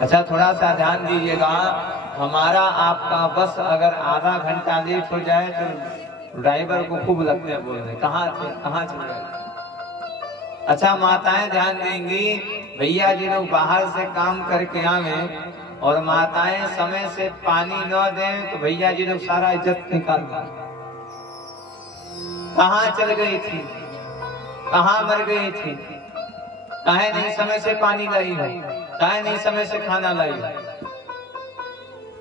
अच्छा थोड़ा सा ध्यान दीजिएगा, हमारा आपका बस अगर आधा घंटा लेट हो जाए तो ड्राइवर को खूब लगते हैं बोलने, कहाँ थे कहाँ चल गए। अच्छा माताएं ध्यान देंगी, भैया जी लोग बाहर से काम करके आवे और माताएं समय से पानी न दें तो भैया जी लोग सारा इज्जत निकाल दें। कहाँ चल गई थी, कहाँ मर गई थी, काहे नहीं समय से पानी लाई है, काहे नहीं समय से खाना लाई है।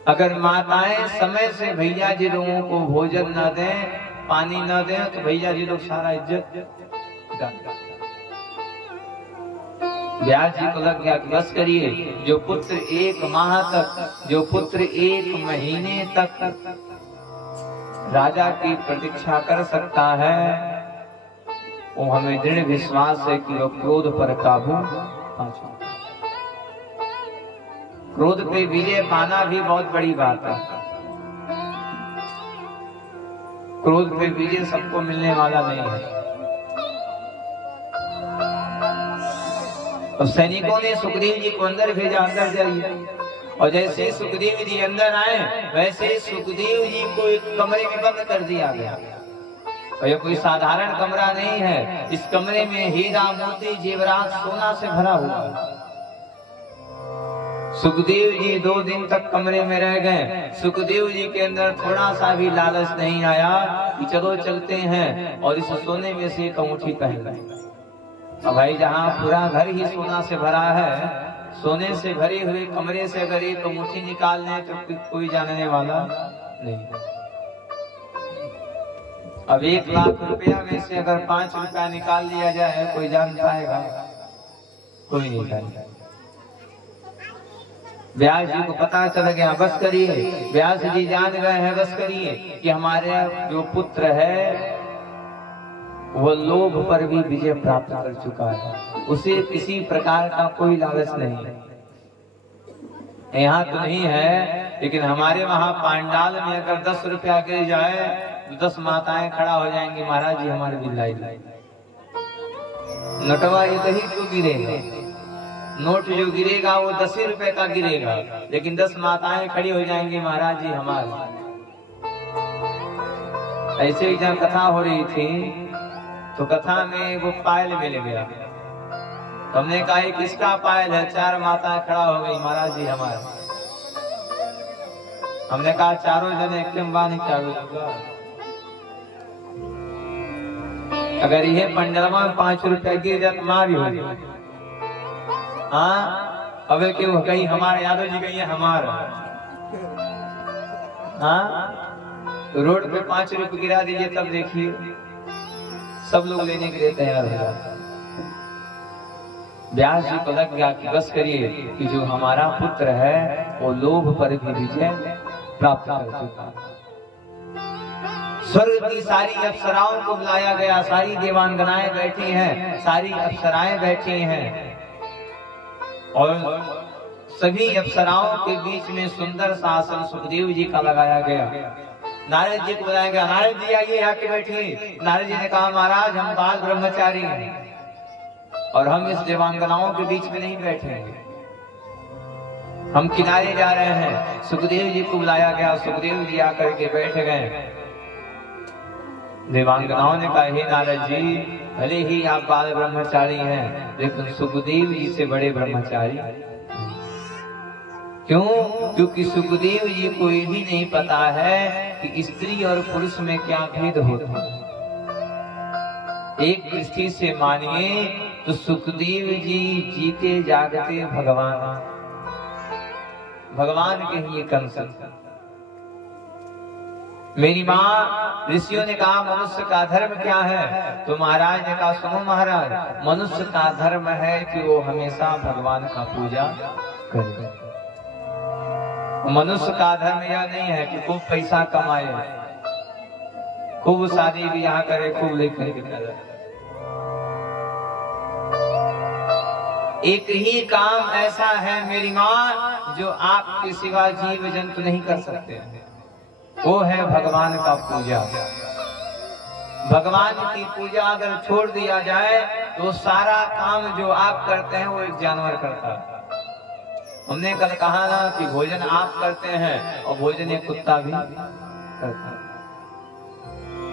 अगर माताएं समय से भैया जी लोगों को भोजन न दें, पानी न दें तो भैया जी लोग सारा इज्जत डाल। व्यास जी को लग गया, बस करिए, जो पुत्र 1 माह तक, जो पुत्र 1 महीने तक राजा की प्रतीक्षा कर सकता है, वो हमें दृढ़ विश्वास है कि वो क्रोध पर काबू पा सकता है। क्रोध पे विजय पाना भी बहुत बड़ी बात है। क्रोध पे विजय सबको मिलने वाला नहीं है। और सैनिकों ने सुखदेव जी को अंदर भेजा, अंदर जाइए। और जैसे सुखदेव जी अंदर आए वैसे सुखदेव जी को एक कमरे में बंद कर दिया गया। और यह कोई साधारण कमरा नहीं है, इस कमरे में हीरा मोती जेवरात सोना से भरा हुआ है। सुखदेव जी 2 दिन तक कमरे में रह गए। सुखदेव जी के अंदर थोड़ा सा भी लालच नहीं आया कि चलो चलते हैं और इस सोने में से एक अंगूठी पहन लें। अब भाई जहाँ पूरा घर ही सोना से भरा है, सोने से भरे हुए कमरे से अगर एक अंगूठी निकाल लें तो कोई जानने वाला नहीं। अब 1 लाख रुपया में से अगर 5 रुपया निकाल लिया जाए, कोई जान पाएगा? कोई नहीं जानेगा। व्यास जी को पता चल गया, बस करिए। व्यास जी जान गए हैं, बस करिए कि हमारे जो पुत्र है वो लोभ पर भी विजय प्राप्त कर चुका है, उसे किसी प्रकार का कोई लालच नहीं है। यहाँ तो नहीं है, लेकिन हमारे वहां पांडाल में अगर 10 रुपया गिर जाए तो 10 माताएं खड़ा हो जाएंगी, महाराज जी हमारे बिल्लाई। नटवा ये दही तो गिरेगा, नोट जो गिरेगा वो 10 रुपए का गिरेगा, लेकिन 10 माताएं खड़ी हो जाएंगी, महाराज जी हमारे। ऐसे ही जब कथा हो रही थी तो कथा में वो पायल मिल गया। हमने कहा किसका पायल है? 4 माताएं खड़ा हो गई, महाराज जी हमारे। हमने कहा चारों जने एकदम बानी चालू। अगर ये पंडलवा में 5 रुपया गिर जाए तो मार भी हो जाए। हाँ अब क्यों कहीं हमारे यादव जी कहीं हमारा, हाँ रोड पे 5 रुपये गिरा दीजिए, तब देखिए सब लोग लेने के लिए तैयार हो जाते। व्यास जी को लग गया कि बस करिए कि जो हमारा पुत्र है वो लोभ पर भी विजय प्राप्त कर चुका। स्वर्ग की सारी अप्सराओं को बुलाया गया, सारी देवांगनाएं बैठी हैं, सारी अप्सराएं बैठी हैं और सभी अप्सराओं के बीच में सुंदर सा आसन सुखदेव जी का लगाया गया। नारद जी को बुलाया गया, नारद जी आइए आके बैठिए। नारद जी ने कहा महाराज हम बाल ब्रह्मचारी हैं और हम इस देवांगनाओं के बीच में नहीं बैठेंगे, हम किनारे जा रहे हैं। सुखदेव जी को बुलाया गया, सुखदेव जी आकर के बैठ गए। देवांगनाओं ने कहा हे नारद जी, भले ही आप बाल ब्रह्मचारी हैं लेकिन सुखदेव जी से बड़े ब्रह्मचारी। क्यों? क्योंकि सुखदेव जी को ये भी नहीं पता है कि स्त्री और पुरुष में क्या भेद होता है। एक दृष्टि से मानिए तो सुखदेव जी जीते जागते भगवान के ही एक अंश। मेरी माँ ऋषियों ने कहा मनुष्य का धर्म क्या है? तो महाराज ने कहा सुनो महाराज, मनुष्य का धर्म है कि वो हमेशा भगवान का पूजा करे। मनुष्य का धर्म यह नहीं है कि खूब पैसा कमाए, खूब शादी ब्याह करे, खूब लेकर के करे। एक ही काम ऐसा है मेरी माँ जो आपके सिवा जीव जंतु नहीं कर सकते, वो है भगवान का पूजा। भगवान की पूजा अगर छोड़ दिया जाए तो सारा काम जो आप करते हैं वो एक जानवर करता है। हमने कल कहा ना कि भोजन आप करते हैं और भोजन एक कुत्ता भी करता है।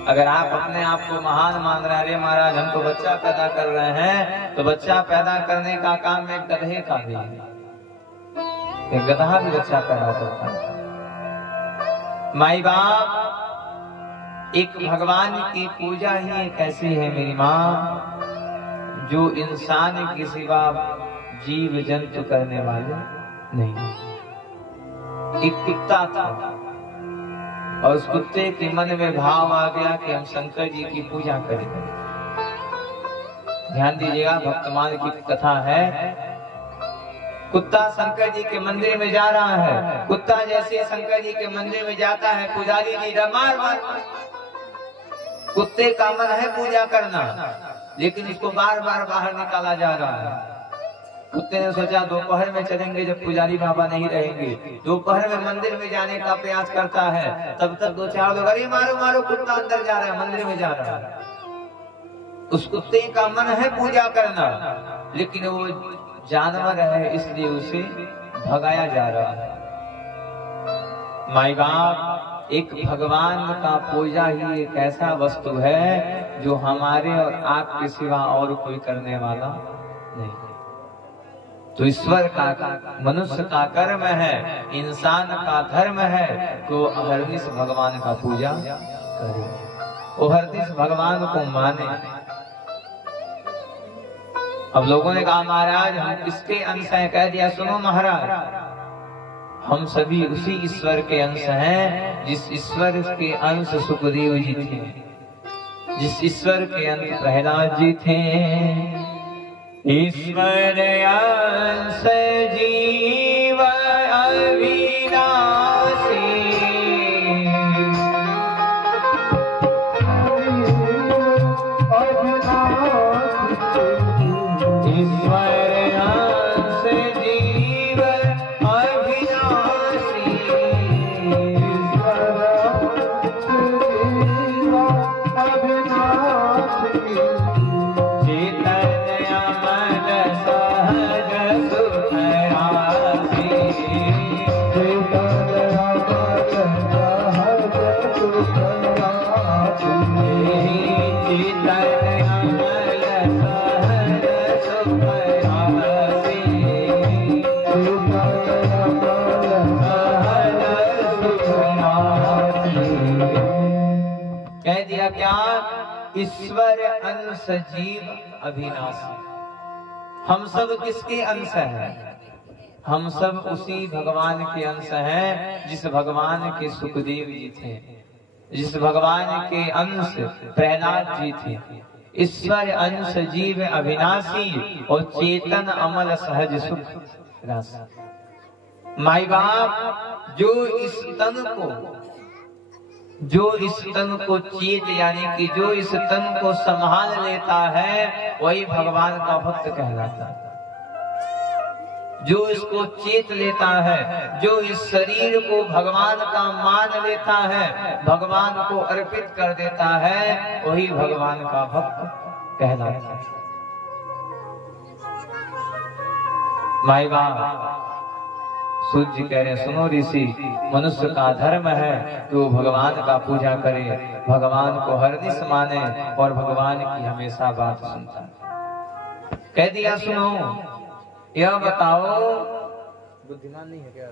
अगर आप अपने आप को महान मान रहे हैं, महाराज हम तो बच्चा पैदा कर रहे हैं, तो बच्चा पैदा करने का काम एक गधे का भी है। एक गधा भी बच्चा पैदा करता है। माई बाप एक भगवान की पूजा ही एक ऐसी है मेरी माँ, जो इंसान के सिवा जीव जंतु करने वाले नहीं। एक कुत्ता था और उस कुत्ते के मन में भाव आ गया कि हम शंकर जी की पूजा करें। ध्यान दीजिएगा, भक्तमाल की कथा है। कुत्ता शंकर जी के मंदिर में जा रहा है। कुत्ता जैसे शंकर जी के मंदिर में जाता है, पुजारी जी मार मार। कुत्ते का मन है पूजा करना, लेकिन इसको बार बार बाहर निकाला जा रहा है। कुत्ते ने सोचा दोपहर में चलेंगे जब पुजारी बाबा नहीं रहेंगे। दोपहर में मंदिर में जाने का प्रयास करता है, तब तक दो चार लोग अरे मारो मारो, कुत्ता अंदर जा रहा है, मंदिर में जा रहा है। उस कुत्ते का मन है पूजा करना, लेकिन वो जानवर है इसलिए उसे भगाया जा रहा है। माई बाप, एक भगवान का पूजा ही एक ऐसा वस्तु है जो हमारे और आपके सिवा और कोई करने वाला नहीं। तो ईश्वर का, मनुष्य का कर्म है, इंसान का धर्म है, तो हरदिश भगवान का पूजा करे, वो हरदिश भगवान को माने। अब लोगों ने कहा महाराज हम किसके अंश हैं? कह दिया सुनो महाराज, हम सभी उसी ईश्वर के अंश हैं जिस ईश्वर के अंश सुखदेव जी थे, जिस ईश्वर के अंश प्रहलाद जी थे। ईश्वर अंश जीव अविनाशी, ईश्वर अंश जीव अविनाशी, ईश्वर अंश जीव अविनाशी। हम सब किसके अंश हैं? हम सब उसी भगवान के अंश हैं जिस भगवान के सुखदेव जी थे, जिस भगवान के अंश प्रहलाद जी थे। ईश्वर अंश जीव अविनाशी और चेतन अमल सहज सुख राशि। माई बाप, जो इस तन को चेत यानी कि जो इस तन को संभाल लेता है वही भगवान का भक्त कहलाता है। जो इसको चेत लेता है, जो इस शरीर को भगवान का मान लेता है, भगवान को अर्पित कर देता है, वही भगवान का भक्त कहलाता है। माई बाप, सूर्य जी कह रहे हैं सुनो ऋषि, मनुष्य का धर्म है तो भगवान का पूजा करे, भगवान को हरदिश माने और भगवान की हमेशा बात सुनता है। कह दिया सुनो, यह बताओ बुद्धिमान नहीं है क्या?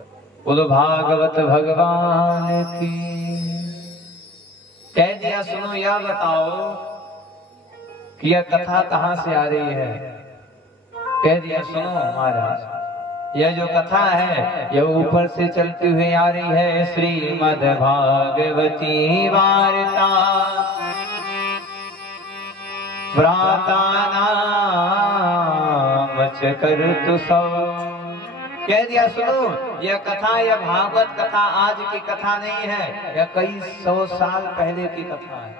बोलो भागवत भगवान की। कह दिया सुनो, यह बताओ कि यह कथा कहाँ से आ रही है? कह दिया सुनो महाराज, यह जो कथा है यह ऊपर से चलती हुई आ रही है। श्रीमद् भागवती वार्ता भ्राता नाम चकर्तु सब। कह दिया सुनो, यह कथा, यह भागवत कथा आज की कथा नहीं है, यह कई 100 साल पहले की कथा है।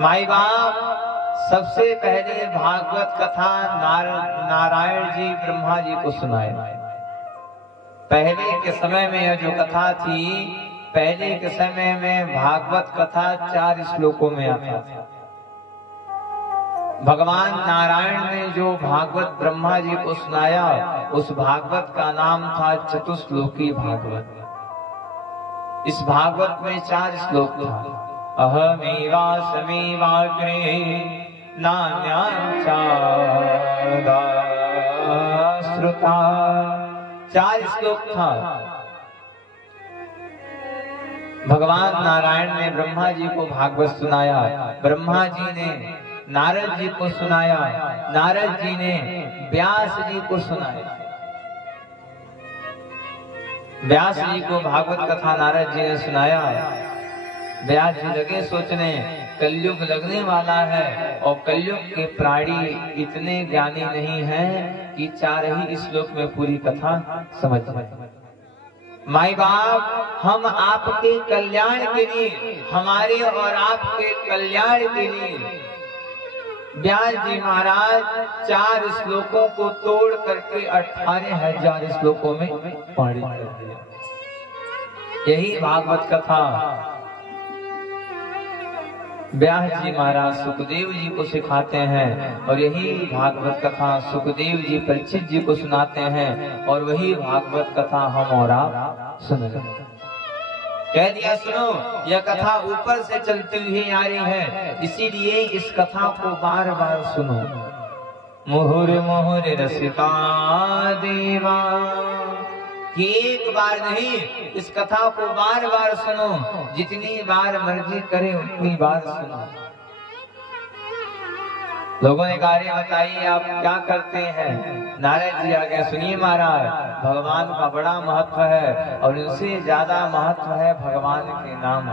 माई बाप, सबसे पहले भागवत कथा नारायण जी ब्रह्मा जी को सुनाए। पहले के समय में यह जो कथा थी, पहले के समय में भागवत कथा 4 श्लोकों में आता था। भगवान नारायण ने जो भागवत ब्रह्मा जी को सुनाया, उस भागवत का नाम था चतुश्लोकी भागवत। इस भागवत में 4 श्लोक था। अहमेवा समेवाग्रे नान्याश्रुता, 4 श्लोक था। भगवान नारायण ने ब्रह्मा जी को भागवत सुनाया, ब्रह्मा जी ने नारद जी को सुनाया, नारद जी ने व्यास जी को सुनाया। व्यास जी को भागवत कथा नारद जी ने सुनाया। व्यास जी लगे सोचने, कलयुग लगने वाला है और कलयुग के प्राणी इतने ज्ञानी नहीं हैं कि 4 ही श्लोक में पूरी कथा समझ पाए। माई बाप, हम आपके कल्याण के लिए, हमारे और आपके कल्याण के लिए व्यास जी महाराज 4 श्लोकों को तोड़ करके 18,000 श्लोकों में पारित कर दिया। यही भागवत कथा व्यास जी महाराज सुखदेव जी को सिखाते हैं, और यही भागवत कथा सुखदेव जी परीक्षित जी को सुनाते हैं, और वही भागवत कथा हम और आप सुन रहे हैं। कह दिया सुनो, यह कथा ऊपर से चलती हुई आ रही है, इसीलिए इस कथा को बार बार सुनो। मुहुर मुहुर रसिका देवा, कि एक बार नहीं, इस कथा को बार बार सुनो, जितनी बार मर्जी करे उतनी बार सुनो। लोगों ने कहा, बताइए आप क्या करते हैं? नारद जी आ गए, सुनिए महाराज, भगवान का बड़ा महत्व है और उनसे ज्यादा महत्व है भगवान के नाम।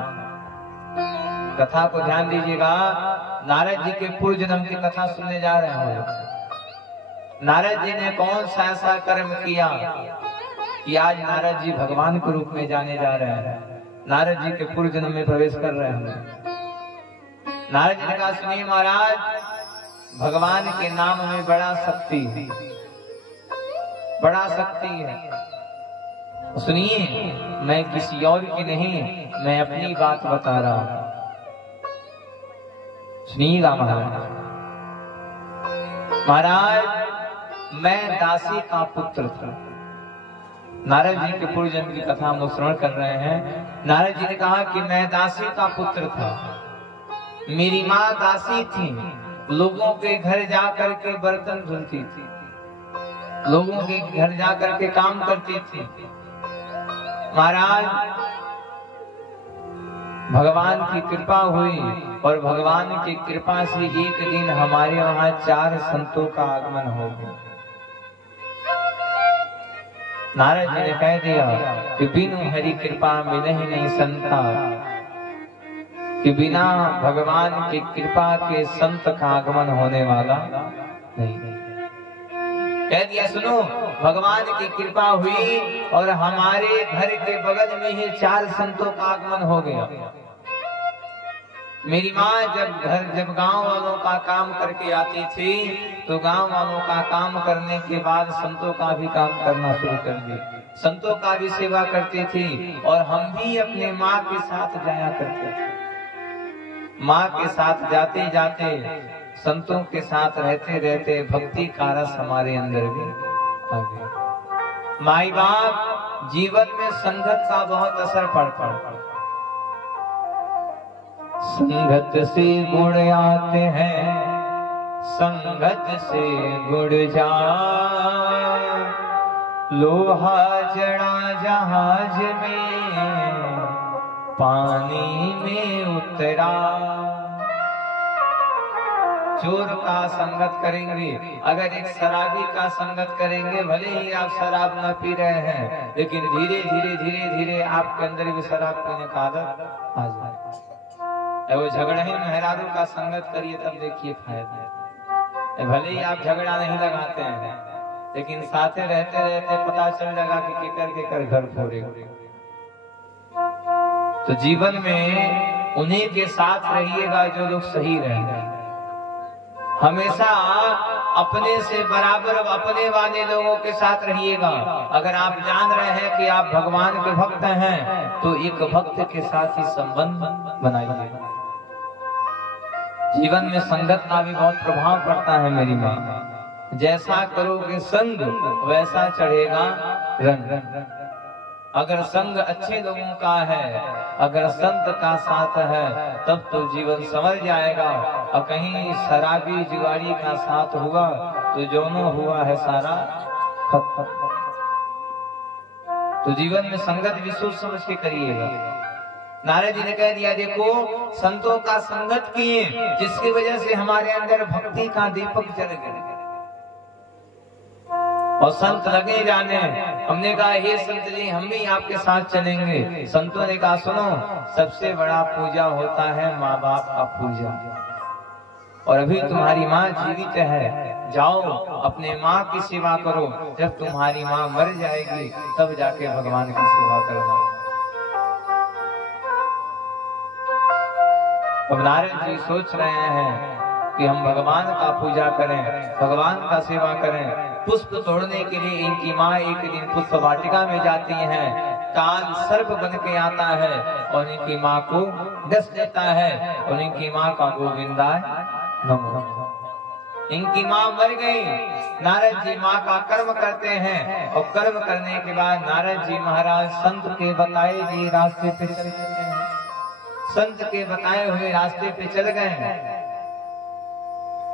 कथा को ध्यान दीजिएगा। नारद जी के पूर्व जन्म की कथा सुनने जा रहे हैं। नारद जी ने कौन सा ऐसा कर्म किया कि आज नारद जी भगवान के रूप में जाने जा रहे हैं, नारद जी के पूर्व जन्म में प्रवेश कर रहे हैं। नारद जी ने कहा, सुनिए महाराज, भगवान के नाम में बड़ा शक्ति है, बड़ा शक्ति है। सुनिए, मैं किसी और की नहीं, मैं अपनी बात बता रहा हूं। सुनिएगा महाराज। महाराज, मैं दासी का पुत्र था। नारद जी के पूर्व जन्म की कथा हम लोग श्रवण कर रहे हैं। नारद जी ने कहा कि मैं दासी का पुत्र था। मेरी माँ दासी थी, लोगों के घर जाकर के बर्तन धुलती थी, लोगों के घर जाकर के काम करती थी। महाराज, भगवान की कृपा हुई और भगवान की कृपा से एक दिन हमारे वहां 4 संतों का आगमन हो गया। नारद जी ने कह दिया कि बिनु हरि कृपा मिले ही नहीं संता, कि बिना भगवान की कृपा के संत का आगमन होने वाला नहीं। कह दिया सुनो, भगवान की कृपा हुई और हमारे घर के बगल में ही 4 संतों का आगमन हो गया। मेरी माँ जब गांव वालों का काम करके आती थी, तो गांव वालों का काम करने के बाद संतों का भी काम करना शुरू कर दिया, संतों का भी सेवा करती थी। और हम भी अपने माँ के साथ जाया करते थे। माँ के साथ जाते जाते, संतों के साथ रहते रहते भक्ति का रस हमारे अंदर भी आ गया। माई बाप, जीवन में संगत का बहुत असर पड़ता है। संगत से गुण आते हैं, संगत से गुण जाए। लोहा जड़ा जहाज में, पानी में उतरा। चोर का संगत करेंगे, अगर एक शराबी का संगत करेंगे, भले ही आप शराब न पी रहे हैं, लेकिन धीरे धीरे धीरे धीरे आपके अंदर भी शराब पीने का आदत आ जाए। वो झगड़े मेहरारू का संगत करिए, तब देखिए फायदा। भले ही आप झगड़ा नहीं लगाते हैं, लेकिन साथे रहते रहते पता चल जाएगा कि केकर घर फोड़ेगा। तो जीवन में उन्हीं के साथ रहिएगा जो लोग सही रहेंगे। हमेशा अपने से बराबर अपने वाले लोगों के साथ रहिएगा। अगर आप जान रहे हैं कि आप भगवान के भक्त हैं, तो एक भक्त के साथ ही संबंध बनाइए। जीवन में संगत का भी बहुत प्रभाव पड़ता है मेरी माँ। जैसा करोगे संग वैसा चढ़ेगा रंग। अगर संग अच्छे लोगों का है, अगर संत का साथ है, तब तो जीवन संवर जाएगा। और कहीं शराबी जुआरी का साथ हुआ तो जोनो हुआ है सारा खत्म। तो जीवन में संगत भी सोच समझ के करिएगा। नारद जी ने कह दिया, देखो संतों का संगत किए, जिसकी वजह से हमारे अंदर भक्ति का दीपक जल गया और संत लगे जाने। हमने कहा, हे संत जी, हम भी आपके साथ चलेंगे। संतों ने कहा, सुनो, सबसे बड़ा पूजा होता है माँ बाप का पूजा, और अभी तुम्हारी माँ जीवित है, जाओ अपने माँ की सेवा करो। जब तुम्हारी माँ मर जाएगी तब जाके भगवान की सेवा करना। अब नारद जी सोच रहे हैं कि हम भगवान का पूजा करें, भगवान का सेवा करें। पुष्प तोड़ने के लिए इनकी माँ एक दिन पुष्प वाटिका में जाती हैं। काल सर्प बन के आता है और इनकी माँ को डस देता है और इनकी माँ का गोविंदाय नमः। इनकी माँ मर गई। नारद जी माँ का कर्म करते हैं और कर्म करने के बाद नारद जी महाराज संत के बताए गए रास्ते पे चल गए हैं। संत के बताए हुए रास्ते पे चल गए हैं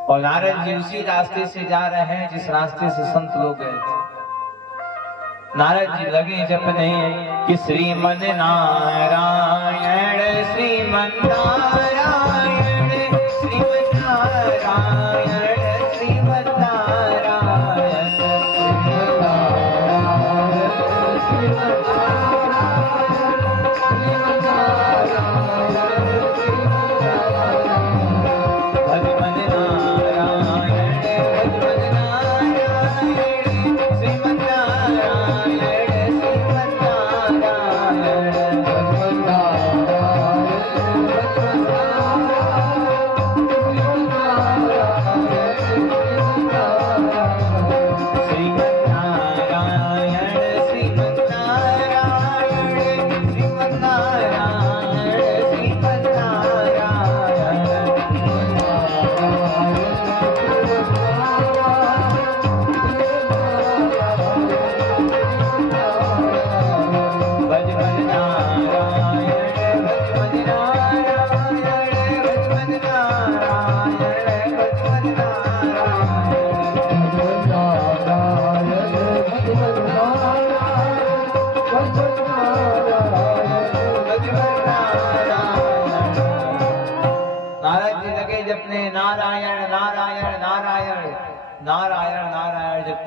और नारद जी उसी रास्ते से जा रहे हैं जिस रास्ते से संत लोग गए थे। नारद जी लगे जपने कि श्रीमन नारायण श्रीमन नारायण श्रीमन नारायण श्रीमन नारायण श्रीमन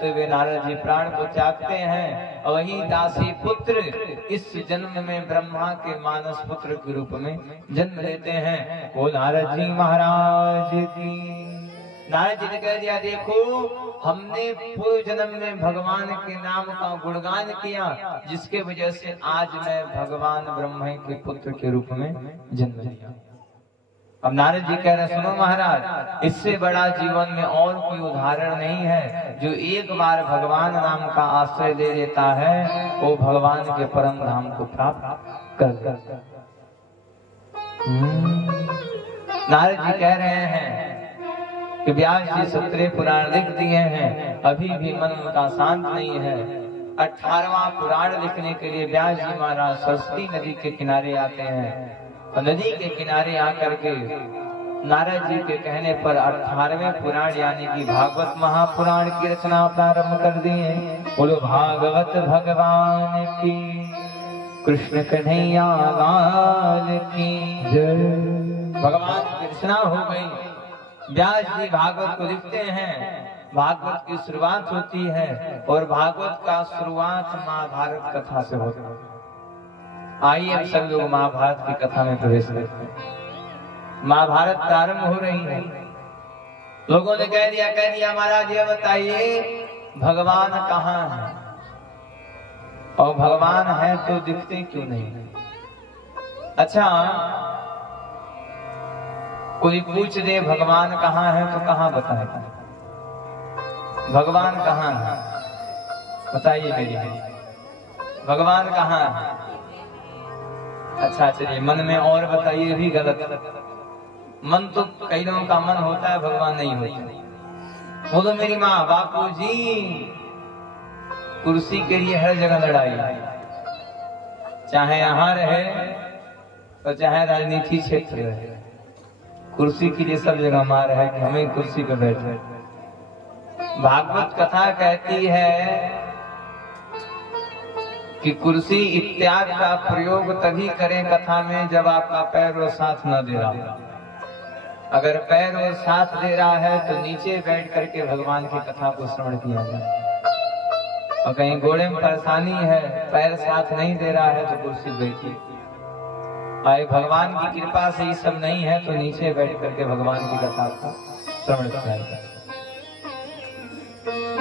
वे नारद जी प्राण को त्यागते हैं और वही दासी पुत्र इस जन्म में ब्रह्मा के मानस पुत्र के रूप में जन्म लेते हैं। वो नारद जी महाराज की। नारद जी ने कह दिया, देखो हमने पूर्व जन्म में भगवान के नाम का गुणगान किया, जिसके वजह से आज मैं भगवान ब्रह्मा के पुत्र के रूप में जन्म लिया। अब नारद जी कह रहे, सुनो महाराज, इससे बड़ा जीवन में और कोई उदाहरण नहीं है। जो एक बार भगवान नाम का आश्रय ले लेता है वो भगवान के परम धाम को प्राप्त कर। नारद जी कह रहे हैं कि व्यास जी 17 पुराण लिख दिए हैं, अभी भी मन उनका शांत नहीं है। 18वां पुराण लिखने के लिए व्यास जी महाराज सरस्वती नदी के किनारे आते हैं और नदी के किनारे आकर के नारद जी के कहने पर 18वें पुराण यानी कि भागवत महापुराण की रचना प्रारंभ कर दिए। बोलो भागवत भगवान की, कृष्ण कन्हैया लाल की जय। भगवान की रचना हो गई। व्यास जी भागवत को लिखते हैं। भागवत की शुरुआत होती है और भागवत का शुरुआत महाभारत कथा से होता है। आइए अब सब लोग महाभारत की कथा में प्रवेश करते हैं। महाभारत प्रारंभ हो रही है। लोगों ने कह दिया महाराज ये बताइए भगवान कहाँ है, और भगवान है तो दिखते क्यों नहीं? अच्छा, कोई पूछ दे भगवान कहाँ है तो कहाँ बताएगा? भगवान कहाँ है बताइए मेरी, भगवान कहाँ है? अच्छा चलिए मन में और बताइए भी गलत। मन तो कई लोगों का मन होता है, भगवान नहीं होता। वो तो मेरी माँ बापू जी कुर्सी के लिए हर जगह लड़ाई, चाहे यहाँ रहे और चाहे राजनीति क्षेत्र रहे, कुर्सी के लिए सब जगह मार है कि हमें कुर्सी पे बैठे। भागवत कथा कहती है कि कुर्सी इत्यादि का प्रयोग तभी करें कथा में जब आपका पैर और साथ न दे रहा। अगर पैर और साथ दे रहा है तो नीचे बैठ करके भगवान की कथा को श्रवण किया जाए, और कहीं घोड़े में परेशानी है, पैर साथ नहीं दे रहा है तो कुर्सी बैठी। आए भगवान की कृपा से ये सब नहीं है तो नीचे बैठ करके भगवान की कथा का श्रवण किया जाए।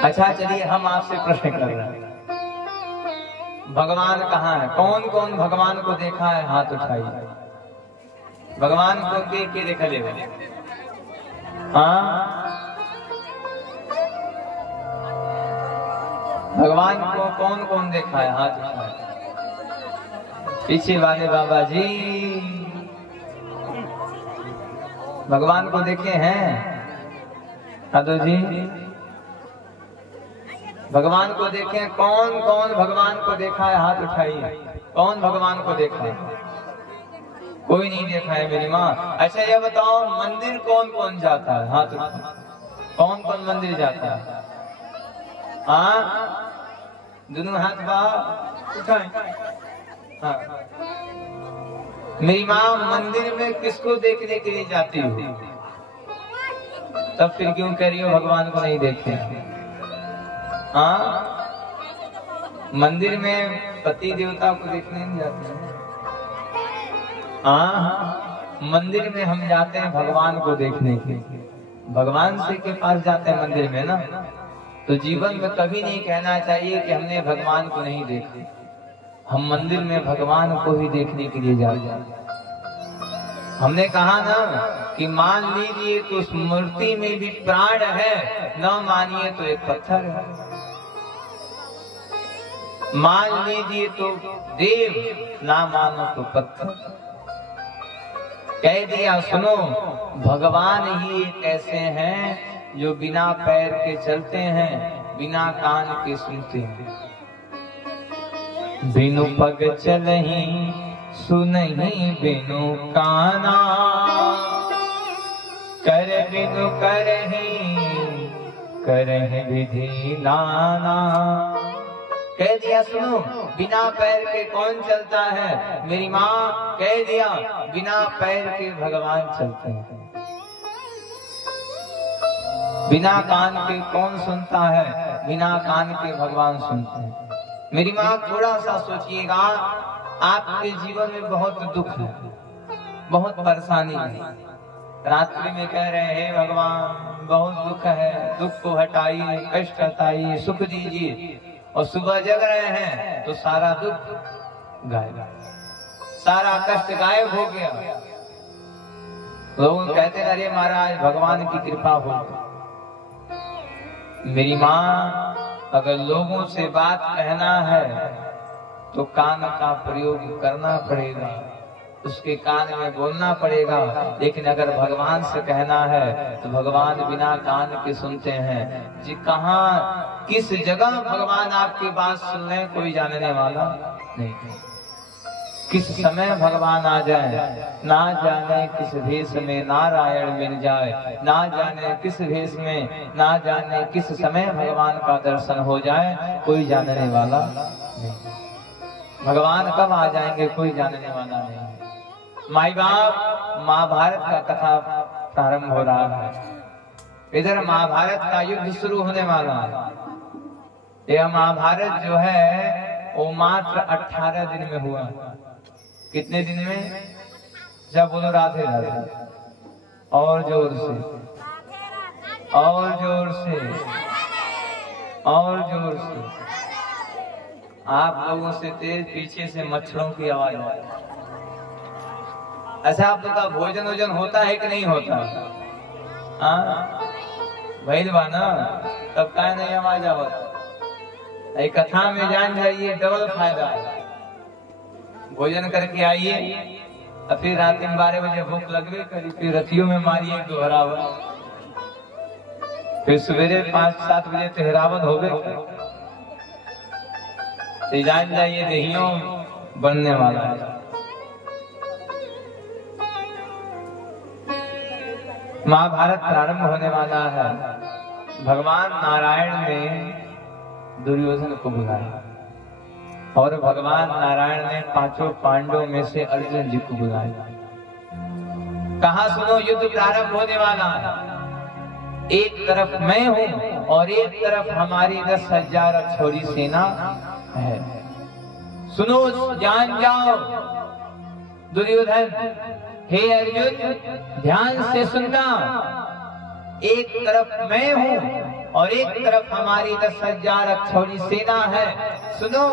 अच्छा चलिए, हम आपसे प्रश्न कर रहे हैं, भगवान कहाँ है? कौन कौन भगवान को देखा है? हाथ उठाइए। भगवान को के देखा ले? हाँ, भगवान को कौन कौन देखा है? हाथ उठाए। पीछे वाले बाबा जी भगवान को देखे हैं? हाथो जी भगवान को देखे? कौन कौन भगवान को देखा है? हाथ उठाइए। कौन भगवान को देखा है? कोई नहीं देखा है मेरी माँ। अच्छा ये बताओ, मंदिर कौन कौन जाता है? हाथ उठाओ। कौन कौन मंदिर जाता है? हाँ, दोनों हाथ बाहर उठाए। हाँ, मेरी माँ मंदिर में किसको देखने के लिए जाती हो? तब फिर क्यों कह रही हो भगवान को नहीं देखते? हाँ, मंदिर में पति देवता को देखने नहीं जाते हैं। हाँ, मंदिर में हम जाते हैं भगवान को देखने के, भगवान से के पास जाते हैं मंदिर में ना। तो जीवन में कभी नहीं कहना चाहिए कि हमने भगवान को नहीं देखा। हम मंदिर में भगवान को ही देखने के लिए जाते हैं। हमने कहा ना कि मान लीजिए तो उस मूर्ति में भी प्राण है, न मानिए तो एक पत्थर है। मान लीजिए तो देव, ना मानो तो पत्थर। कह दिया सुनो, भगवान ही एक ऐसे हैं जो बिना पैर के चलते हैं, बिना कान के सुनते हैं। बिनु पग चलही सुनही बिनु काना, कर बिनु करहि विधि नाना। कह दिया सुनो, बिना पैर के कौन चलता है? मेरी माँ कह दिया बिना पैर के भगवान चलते हैं। बिना कान के कौन सुनता है? बिना कान के भगवान सुनते हैं। मेरी माँ थोड़ा सा सोचिएगा, आपके जीवन में बहुत दुख है, बहुत परेशानी है। रात्रि में कह रहे हैं भगवान बहुत दुख है, दुख को हटाइए, कष्ट हटाइए, सुख दीजिए, और सुबह जग रहे हैं तो सारा दुख गायब, सारा कष्ट गायब हो गया। लोग कहते हैं अरे महाराज भगवान की कृपा हो। मेरी माँ, अगर लोगों से बात कहना है तो कान का प्रयोग करना पड़ेगा, उसके कान में बोलना पड़ेगा। लेकिन अगर भगवान से कहना है तो भगवान बिना कान के सुनते हैं। जी कहाँ किस जगह भगवान आपकी बात सुन ले कोई जानने वाला नहीं। किस समय भगवान आ जाए, ना जाने किस भेष में नारायण मिल जाए, ना जाने किस भेष में, ना जाने किस समय भगवान का दर्शन हो जाए, कोई जानने वाला नहीं। भगवान कब आ जाएंगे कोई जानने वाला नहीं। माई बाप, महाभारत का कथा प्रारंभ हो रहा है। इधर महाभारत का युद्ध शुरू होने वाला है। यह महाभारत जो है वो मात्र 18 दिन में हुआ। कितने दिन में? जब बोलो राधे राधे, और जोर से, और जोर से, और जोर से। आप लोगों से तेज पीछे से मच्छरों की आवाज आ रही है। अच्छा, आप लोग का भोजन वोजन होता है कि नहीं होता? हाँ भाई बाना, तब का नहीं आवाज आवत। कथा में जान जाइए, डबल फायदा है। भोजन करके आइए, और फिर रात में 12 बजे भूख लगवे करी, फिर रथियों में मारिए दोहरावन, फिर सवेरे 5-7 बजे तेहरावन हो गए। जान जाइए दहियों बनने वाला है। महाभारत प्रारंभ होने वाला है। भगवान नारायण ने दुर्योधन को बुलाया और भगवान नारायण ने 5 पांडवों में से अर्जुन जी को बुलाया। कहा सुनो, युद्ध प्रारंभ होने वाला है। एक तरफ मैं हूं और एक तरफ हमारी 10,000 अक्षौरी सेना है। सुनो, जान जाओ। दुर्योधन, हे अर्जुन ध्यान से सुनना, एक तरफ मैं हूं और एक तरफ हमारी 10,000 अक्षौरी सेना है। सुनो,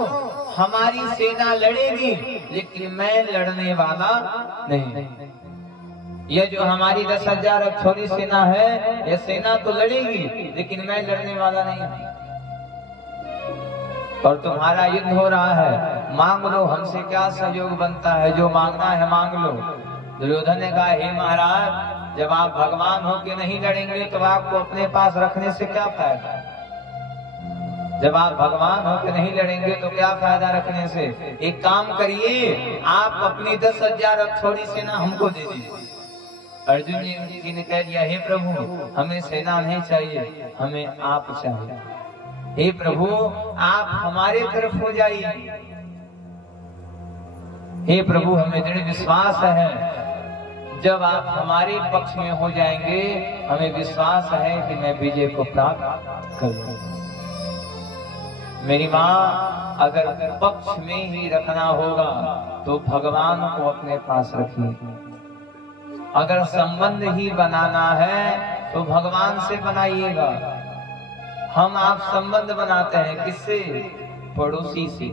हमारी सेना लड़ेगी लेकिन मैं लड़ने वाला नहीं। यह जो हमारी 10,000 अक्षौरी सेना है, यह सेना तो लड़ेगी लेकिन मैं लड़ने वाला नहीं। और तुम्हारा युद्ध हो रहा है, मांग लो, हमसे क्या सहयोग बनता है, जो मांगना है मांग लो। दुर्योधन ने कहा, हे महाराज, जब आप भगवान हो के नहीं लड़ेंगे तो आपको अपने पास रखने से क्या फायदा। जब आप भगवान हो के नहीं लड़ेंगे तो क्या फायदा रखने से। एक काम करिए, आप अपनी 10,000 अक्षौरी सेना हमको दे दीजिए। अर्जुन जी ने कह दिया, हे प्रभु, हमें सेना नहीं चाहिए, हमें आप चाहिए। हे प्रभु, आप हमारे तरफ हो जाइए। हे प्रभु, हमें दृढ़ विश्वास है, जब आप हमारे पक्ष में हो जाएंगे, हमें विश्वास है कि मैं विजय को प्राप्त करूंगा। मेरी माँ, अगर पक्ष में ही रखना होगा तो भगवान को अपने पास रखिए। अगर संबंध ही बनाना है तो भगवान से बनाइएगा। हम आप संबंध बनाते हैं किससे? पड़ोसी से।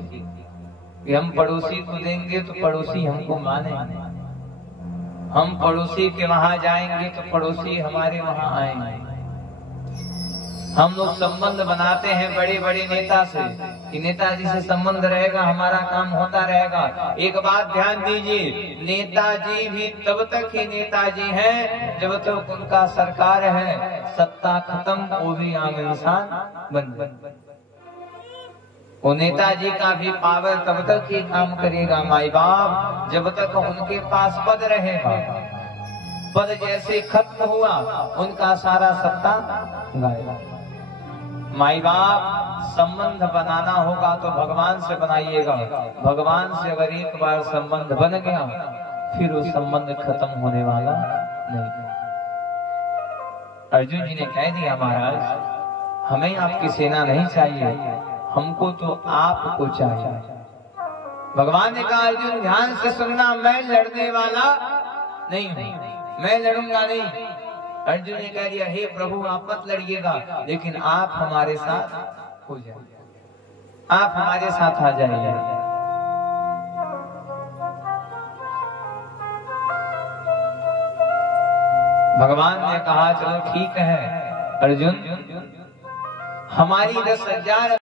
कि हम पड़ोसी को देंगे तो पड़ोसी हमको माने, हम पड़ोसी के वहां जाएंगे तो पड़ोसी हमारे वहां आएंगे। हम लोग संबंध बनाते हैं बड़े बड़े नेता से कि नेताजी से संबंध रहेगा, हमारा काम होता रहेगा। एक बात ध्यान दीजिए, नेताजी भी तब तक ही नेताजी हैं जब तक उनका सरकार है। सत्ता खत्म, वो भी आम इंसान बन। वो नेताजी का भी पावर तब तक ही काम करेगा माई बाप, जब तक उनके पास पद रहेगा। पद जैसे खत्म हुआ, उनका सारा सत्ता गायब। माई बाप, संबंध बनाना होगा तो भगवान से बनाइएगा। भगवान से अगर एक बार संबंध बन गया, फिर वो संबंध खत्म होने वाला नहीं। अर्जुन जी ने कह दिया, महाराज, हमें आपकी सेना नहीं चाहिए, हमको तो आपको चाहिए। भगवान ने कहा, अर्जुन ध्यान से सुनना, मैं लड़ने वाला नहीं हूं, मैं लड़ूंगा नहीं। अर्जुन ने कह दिया, हे प्रभु, आप मत लड़िएगा, लेकिन आप हमारे साथ हो जाइए, आप हमारे साथ आ जाइए। भगवान ने कहा, चलो ठीक है अर्जुन, हमारी 10,000